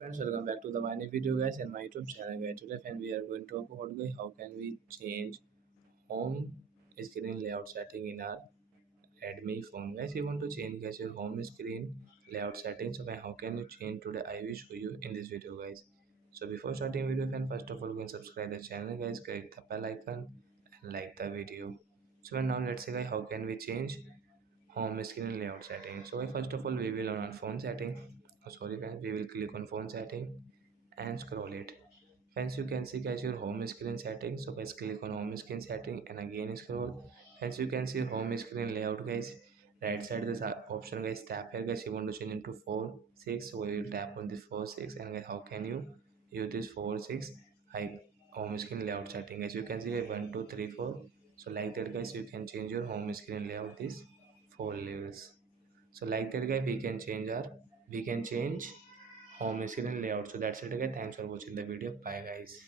Friends, welcome back to the my new video guys and my YouTube channel guys. Today friend we are going to talk about guys how can we change home screen layout setting in our Redmi phone guys. You want to change guys your home screen layout settings. So guys, how can you change today? I will show you in this video guys. So before starting video friend, first of all you can subscribe the channel guys, click the bell icon and like the video. So now let's see guys how can we change home screen layout setting. So first of all we will on phone setting. Sorry guys, we will click on phone setting and scroll it. Hence you can see guys your home screen setting. So guys click on home screen setting and again scroll. Hence you can see home screen layout guys. Right side this option guys, tap here guys, you want to change into 4 6. So we will tap on this 4 6 and guys how can you use this 4 6 I home screen layout setting. As you can see 1 2 3 4. So like that guys you can change your home screen layout this 4 levels. So like that guys we can change home screen layout. So that's it guys, thanks for watching the video, bye guys.